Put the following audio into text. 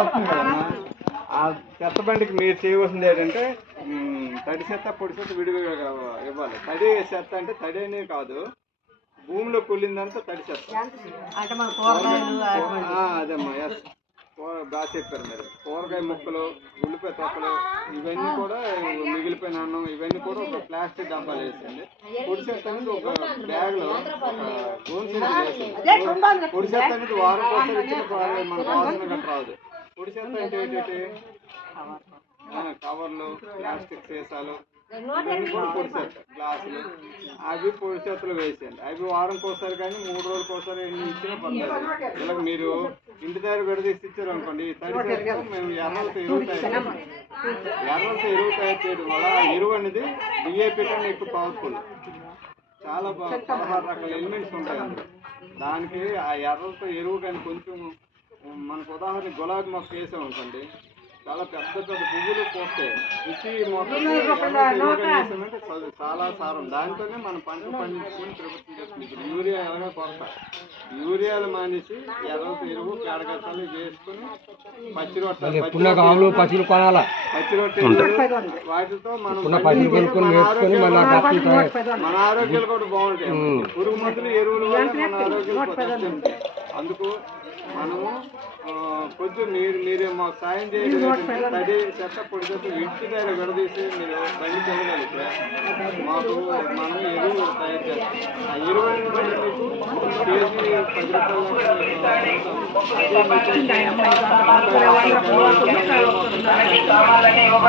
వస్తుంది కదమ్మా. ఆ చెత్త బండికి మీరు చేయవలసింది ఏంటంటే తడి చెత్త పొడి చెత్త విడివిగా ఇవ్వాలి. తడి చెత్త అంటే తడి అనేది కాదు, భూమిలో కొల్లిందంతా తడి చెత్త. అదేమ్మా, ఎస్, బాగా చెప్పారు మీరు. కూరగాయ ముక్కలు, ఉల్లిపాయ తొక్కలు, ఇవన్నీ కూడా మిగిలిపోయిన అన్నం, ఇవన్నీ కూడా ఒక ప్లాస్టిక్ డబ్బాలు వేసింది. పొడి చెత్త అనేది ఒక బ్యాగ్లో గోన్ వేసింది. పొడి చెత్త అనేది వారం కోసం ఇచ్చిన మనకు అవసరం గట్రా రాదు. పొడి చెత్త అంటే ఏంటంటే కవర్లు, ప్లాస్టిక్ సీసాలు, ఇవన్నీ కూడా పొడి చెత్త. గ్లాసులు, అవి పొడి చెత్తలు వేసేయండి. అవి వారంకి ఒకసారి కానీ 3 రోజులకు ఒకసారి ఎన్ని ఇచ్చినా పర్లేదు. ఇలా మీరు ఇంటి దగ్గర విడదీసి ఇచ్చారు అనుకోండి, తడి చెత్త మేము ఎర్రలతో ఎరువు తయారు చేయడం వల్ల ఎరువు అనేది డిఏపి కన్నా ఎక్కువ పవర్ఫుల్. చాలా 16 రకాల ఎలిమెంట్స్ ఉంటాయి అందులో. దానికి ఆ ఎర్రలతో ఎరువు కానీ కొంచెం, మనకు ఉదాహరణ గులాబీ మొక్క వేసాం అనుకోండి, చాలా పెద్ద పెద్ద పువ్వులు పోస్తాయి. రుచి మొత్తం చాలా సారం. దాంతోనే మనం పంట పండించుకొని ప్రభుత్వం చేస్తుంది. ఇప్పుడు యూరియా ఎలాగో కొరత, యూరియాలు మానేసి ఎర్రలతో ఎరువు, పేడగట్టాలు వేసుకొని పచ్చి రొట్టెలు, వాటితో మనం మన ఆరోగ్యాలు కూడా బాగుంటాయి. పురుగు మందులు, ఎరువులు వల్ల మన ఆరోగ్యాలు. అందుకు మనము కొంచెం మీరే మాకు సాయం చేయాలి. తడి చెత్త పొడి చెత్త ఇంటి దగ్గర విడదీసి మీరు బండి చేయగలిగితే మాకు మనం ఎరువు తయారు చేస్తాం. ఆ ఎరువు అనేది మీకు కేజీ 10 రూపాయలు.